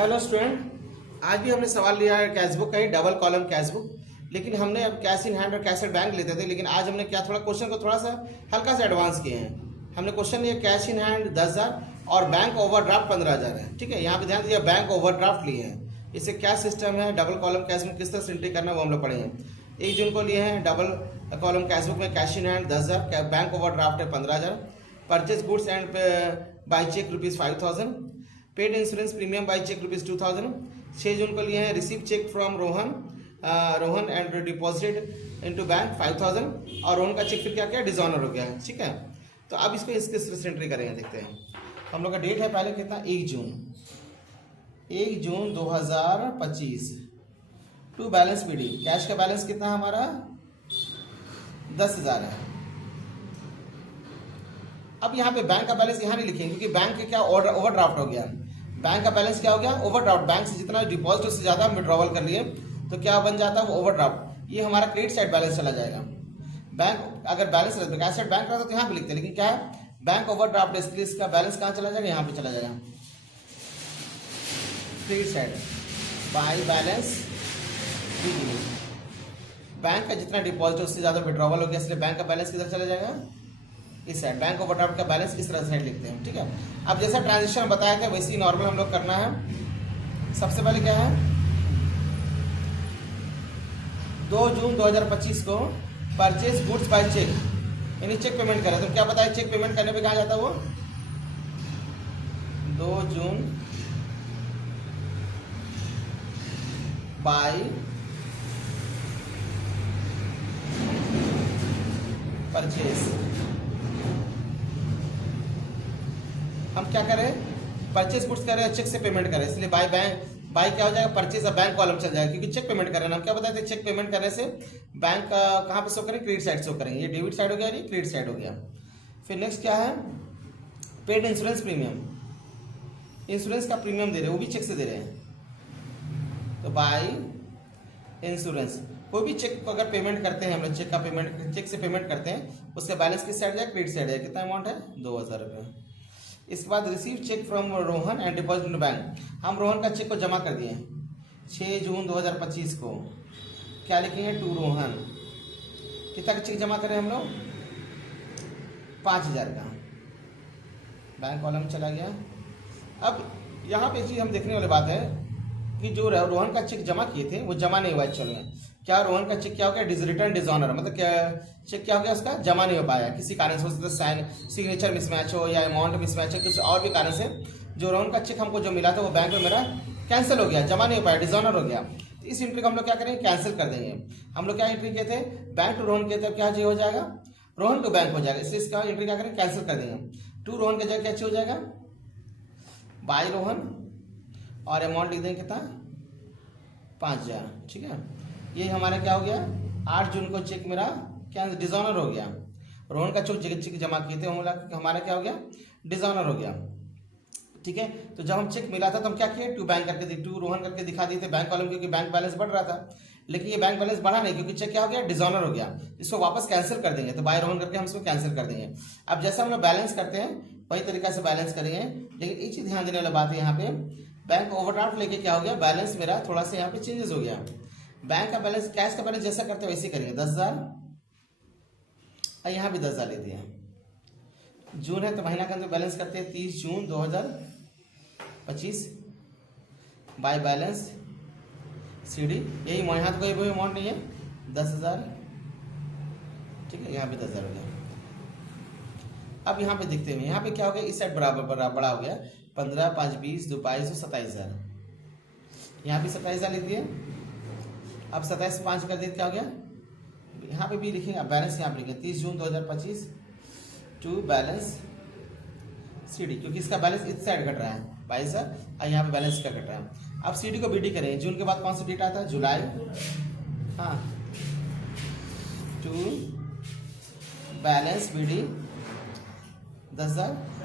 Hello student, आज भी हमने सवाल लिया है कैश बुक का ही, डबल कॉलम कैश बुक। लेकिन हमने अब कैश इन हैंड और कैश एट बैंक लेते थे, लेकिन आज हमने क्या थोड़ा क्वेश्चन को थोड़ा सा हल्का सा एडवांस किए हैं। हमने क्वेश्चन लिया कैश इन हैंड 10,000 और बैंक ओवरड्राफ्ट 15,000 है। ठीक है, यहाँ पे ध्यान दीजिए, बैंक ओवरड्राफ्ट लिए हैं। इससे क्या सिस्टम है, डबल कॉलम कैश बुक किस तरह से एंट्री करना है वो हम लोग पढ़ेंगे। 1 जून को लिए हैं डबल कॉलम कैश बुक में cash in hand 10,000, bank overdraft है 15,000, purchase goods and by cheque ₹5,000, paid insurance premium by cheque ₹2,000। 6 जून को लिए हैं receive cheque from Rohan and deposited into bank 5,000, और रोहन का चेक फिर क्या क्या डिसऑनर हो गया है। ठीक है, तो अब इसको इसके एंट्री करेंगे, देखते हैं। हम लोग का डेट है पहले कितना, 1 जून 2025 टू बैलेंस पीडी। कैश का बैलेंस कितना हमारा 10,000 है। अब यहाँ पे बैंक का बैलेंस यहाँ नहीं लिखेंगे क्योंकि बैंक का क्या ओवरड्राफ्ट हो गया। बैंक का बैलेंस क्या हो गया, ओवरड्राफ्ट। बैंक से जितना डिपॉजिट उससे ज्यादा हम विड्रॉवल कर लिए तो क्या बन जाता है वो ओवरड्राफ्ट। ये हमारा क्रेडिट साइड बैलेंस चला जाएगा। बैंक अगर बैलेंस कैश साइड बैंक रहता तो यहाँ पे लिखते, लेकिन क्या है बैंक ओवरड्राफ्ट, इसलिए इसका बैलेंस कहाँ चला जाएगा, यहाँ पे चला जाएगा credit side by balance. Bank का जितना डिपॉजिट उससे ज्यादा विड्रॉवल हो गया, इसलिए बैंक का बैलेंस किधर चला जाएगा, इस साइड। बैंक ओवरड्राफ्ट का बैलेंस इस तरह साइड लिखते हैं। ठीक है, अब जैसा ट्रांजेक्शन बताया था वैसे ही नॉर्मल हम लोग करना है। सबसे पहले क्या है, 2 जून 2025 को परचेज गुड्स बाय चेक, यानी चेक पेमेंट करें। तो क्या पता है चेक पेमेंट करने पे कहाँ जाता है वो, 2 जून बाय परचेज। हम क्या करें, परचेज गुड्स करें, चेक से पेमेंट करें, इसलिए बाय बैंक, बाय क्या हो जाएगा, परचेज और बैंक कॉलम चल जाएगा क्योंकि चेक पेमेंट कर रहे हैं। हम क्या बताते हैं, चेक पेमेंट करने से बैंक कहाँ पे शो करें, क्रेडिट साइड शो करेंगे। ये डेबिट साइड हो गया, ये क्रेडिट साइड हो गया। फिर नेक्स्ट क्या है, पेड इंश्योरेंस प्रीमियम, इंश्योरेंस का प्रीमियम दे रहे हैं, वो भी चेक से दे रहे हैं। तो बाय इंश्योरेंस, कोई भी चेक को अगर पेमेंट करते हैं हम लोग, चेक का पेमेंट चेक से पेमेंट करते हैं, उसका बैलेंस किस साइड जाए, क्रेडिट साइड है। कितना अमाउंट है, 2,000 रुपये। इसके बाद receive cheque from Rohan and deposit in bank, हम रोहन का चेक को जमा कर दिए 6 जून 2025 को। क्या लिखेंगे, टू रोहन। कितना का चेक जमा करें हम लोग, 5,000 का। बैंक कॉलम चला गया। अब यहाँ पे चीज हम देखने वाली बात है कि जो रोहन का चेक जमा किए थे वो जमा नहीं हुआ एक्चुअल में। क्या रोहन का चेक क्या हो गया, रिटर्न डिसऑनर, मतलब क्या चेक क्या हो गया, उसका जमा नहीं हो पाया किसी कारण से। हो सकता है साइन सिग्नेचर मिसमैच हो या अमाउंट मिसमैच हो, कुछ और भी कारण से जो रोहन का चेक हमको जो मिला था वो बैंक में मेरा कैंसिल हो गया, जमा नहीं हो पाया, डिसऑनर हो गया। इस एंट्री को हम लोग क्या करेंगे, कैंसिल कर देंगे। हम लोग क्या एंट्री किए थे, बैंक टू रोहन किए थे, क्या हो जाएगा, रोहन टू बैंक हो जाएगा, इसलिए इसका एंट्री क्या करेंगे, कैंसिल कर देंगे। टू रोहन के जगह क्या हो जाएगा, बाय रोहन, और अमाउंट लिख देंगे कितना, 5,000। ठीक है, ये हमारा क्या हो गया, 8 जून को चेक मेरा क्या डिसऑनर हो गया। रोहन का चेक जमा किए थे हमारा क्या हो गया, डिसऑनर हो गया। ठीक है, तो जब हम चेक मिला था तो हम क्या किए, टू बैंक करके टू रोहन करके दिखा दिए थे बैंक कॉलम, क्योंकि बैंक बैलेंस बढ़ रहा था। लेकिन ये बैंक बैलेंस बढ़ा नहीं क्योंकि चेक क्या हो गया, डिसऑनर हो गया। इसको वापस कैंसिल कर देंगे, तो बाय रोहन करके हम इसको कैंसिल कर देंगे। अब जैसा हम लोग बैलेंस करते हैं वही तरीका से बैलेंस करेंगे। लेकिन एक चीज ध्यान देने वाली बात है, यहाँ पे बैंक ओवरड्राफ्ट लेके क्या हो गया, बैलेंस मेरा थोड़ा सा यहाँ पे चेंजेस हो गया। बैंक का बैलेंस, कैश का बैलेंस जैसा करते हैं वैसे करेंगे, 10,000, और यहाँ भी 10,000 ले दिए। जून है तो महीना का अंदर बैलेंस करते हैं 30 जून 2025 बाय बैलेंस सीडी। यही यहाँ तो कोई अमाउंट नहीं है, 10,000। ठीक है, यहाँ भी 10,000 हो गया। अब यहाँ पे देखते हैं, यहाँ पे क्या हो गया, इस साइड बराबर बड़ा हो गया, 15, 5, 20, 2, 22, 27,000। यहाँ भी 27,000 लिख दिए। अब 27 5 कर दिए, क्या हो गया, यहाँ पे भी लिखेंगे बैलेंस, यहाँ पे लिखेंगे 30 जून 2025 टू बैलेंस सीडी, क्योंकि इसका बैलेंस इस साइड घट रहा है 22,000, और यहाँ पे बैलेंस का घट रहा है। अब सीडी को बीडी करें, जून के बाद कौन सा डेट आता है, जुलाई, हाँ, टू बैलेंस बीडी 10,000